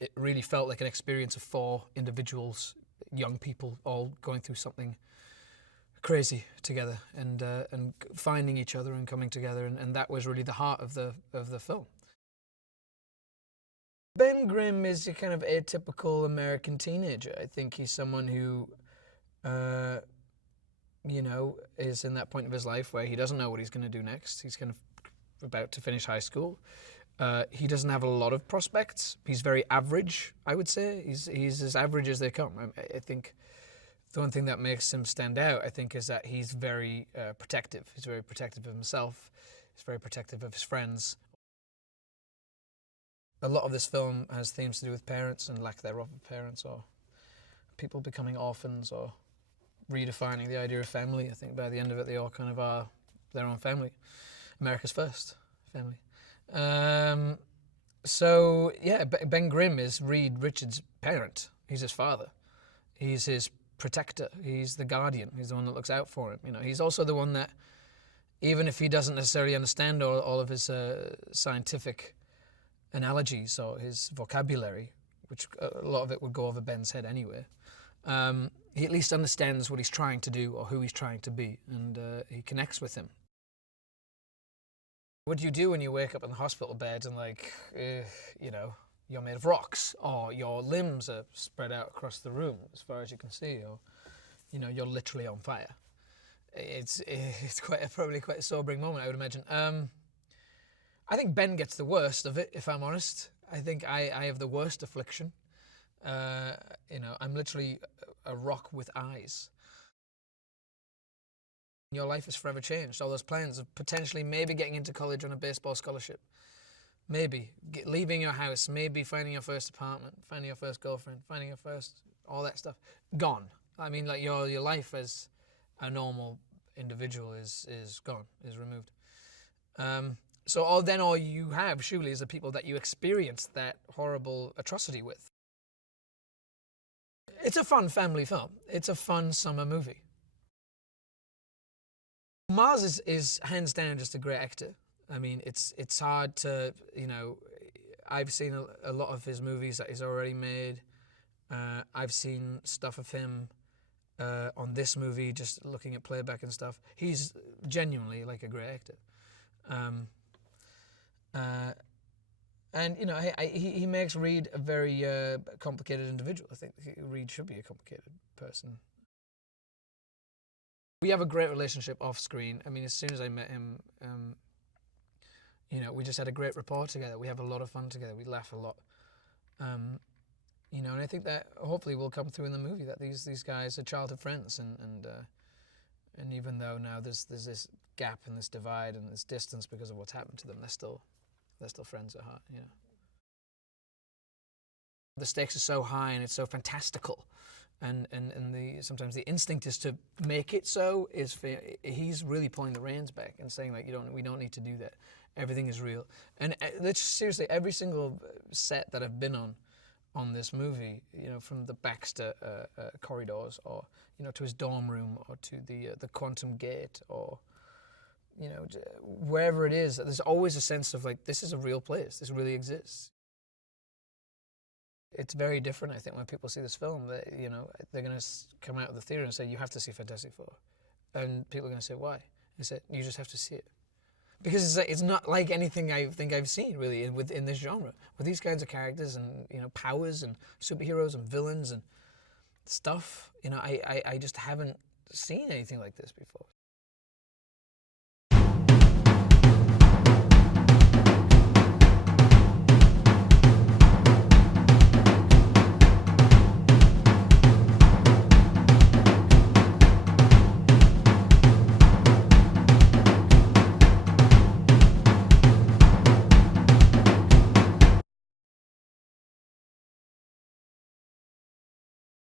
it really felt like an experience of 4 individuals, young people, all going through something crazy together and finding each other and coming together, and that was really the heart of the film. Ben Grimm is a kind of atypical American teenager. I think he's someone who, you know, is in that point of his life where he doesn't know what he's going to do next. He's kind of about to finish high school. He doesn't have a lot of prospects. He's very average, I would say. He's as average as they come. I think the one thing that makes him stand out, I think, is that he's very protective. He's very protective of himself. He's very protective of his friends. A lot of this film has themes to do with parents and lack thereof of parents, or people becoming orphans, or redefining the idea of family. I think by the end of it, they all kind of are their own family. America's first family. So, yeah, Ben Grimm is Reed Richards' parent. He's his father. He's his protector. He's the guardian. He's the one that looks out for him. You know, he's also the one that, even if he doesn't necessarily understand all of his scientific analogies or his vocabulary, which a lot of it would go over Ben's head anyway, he at least understands what he's trying to do or who he's trying to be, and he connects with him. What do you do when you wake up in the hospital bed and, like, you know, you're made of rocks, or your limbs are spread out across the room as far as you can see, or, you know, you're literally on fire? It's probably quite a sobering moment, I would imagine. I think Ben gets the worst of it, if I'm honest. I think I have the worst affliction. You know, I'm literally a rock with eyes. Your life is forever changed. All those plans of potentially maybe getting into college on a baseball scholarship, maybe leaving your house, maybe finding your first apartment, finding your first girlfriend, finding your first, all that stuff, gone. I mean, like, your life as a normal individual is gone, is removed. So all you have, surely, is the people that you experienced that horrible atrocity with. It's a fun family film. It's a fun summer movie. Mars is hands down just a great actor. I mean, it's hard to, you know, I've seen a lot of his movies that he's already made. I've seen stuff of him on this movie, just looking at playback and stuff. He's genuinely, like, a great actor. And, you know, he makes Reed a very complicated individual. I think Reed should be a complicated person. We have a great relationship off screen. I mean, as soon as I met him, you know, we just had a great rapport together. We have a lot of fun together. We laugh a lot. You know, and I think that hopefully will come through in the movie, that these guys are childhood friends, and even though now there's this gap and this divide and this distance because of what's happened to them, they're still friends at heart. You know, the stakes are so high and it's so fantastical. And sometimes the instinct is to make it so. He's really pulling the reins back and saying, like, we don't need to do that. Everything is real. And seriously, every single set that I've been on this movie, you know, from the Baxter corridors, or, you know, to his dorm room, or to the Quantum Gate, or, you know, wherever it is, there's always a sense of, like, this is a real place. This really exists. It's very different, I think, when people see this film, that, you know, they're going to come out of the theater and say, you have to see Fantastic Four. And people are going to say, why? I said, you just have to see it. Because it's not like anything I think I've seen, really, in this genre. With these kinds of characters and, you know, powers and superheroes and villains and stuff, you know, I just haven't seen anything like this before.